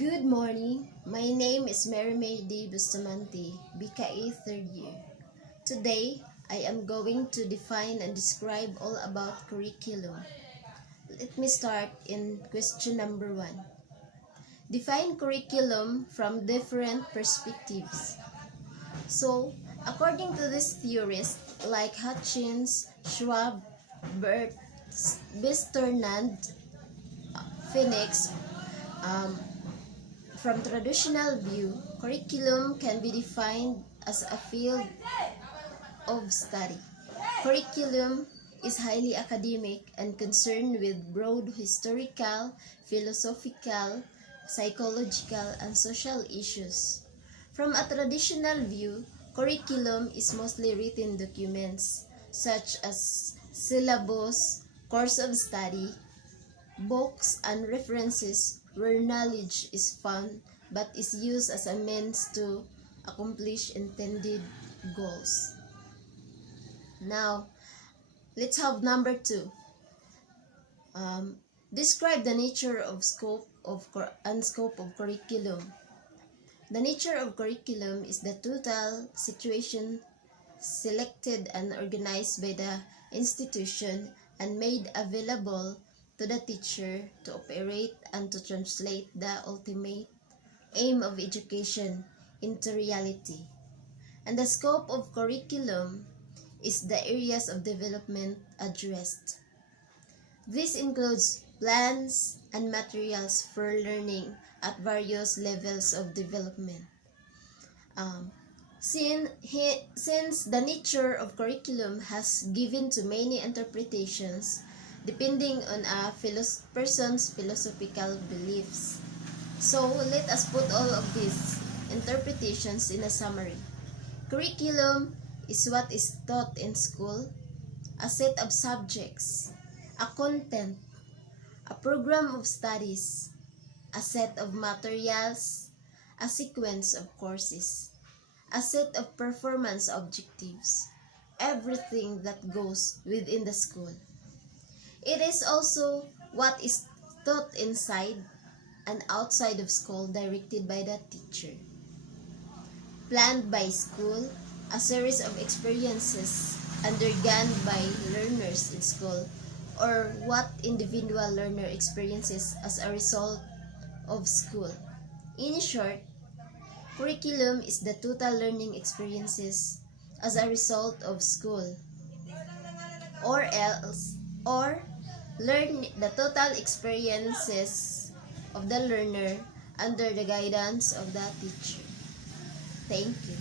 Good morning. My name is Mary May D. Bustamante, BKA 3rd year. Today, I am going to define and describe all about curriculum. Let me start in question number 1. Define curriculum from different perspectives. So, according to these theorists like Hutchins, Schwab, Bert, Bisternand, Phoenix, from traditional view, curriculum can be defined as a field of study. Curriculum is highly academic and concerned with broad historical, philosophical, psychological, and social issues. From a traditional view, curriculum is mostly written documents such as syllabus, course of study, books, and references where knowledge is found but is used as a means to accomplish intended goals. Now, let's have number 2. Describe the nature of scope of curriculum. The nature of curriculum is the total situation selected and organized by the institution and made available to the teacher to operate and to translate the ultimate aim of education into reality. And the scope of curriculum is the areas of development addressed. This includes plans and materials for learning at various levels of development. Since the nature of curriculum has given to many interpretations depending on a person's philosophical beliefs. So, let us put all of these interpretations in a summary. Curriculum is what is taught in school, a set of subjects, a content, a program of studies, a set of materials, a sequence of courses, a set of performance objectives, everything that goes within the school. It is also what is taught inside and outside of school directed by the teacher. Planned by school, a series of experiences undergone by learners in school, or what individual learner experiences as a result of school. In short, curriculum is the total learning experiences as a result of school, or learn the total experiences of the learner under the guidance of the teacher. Thank you.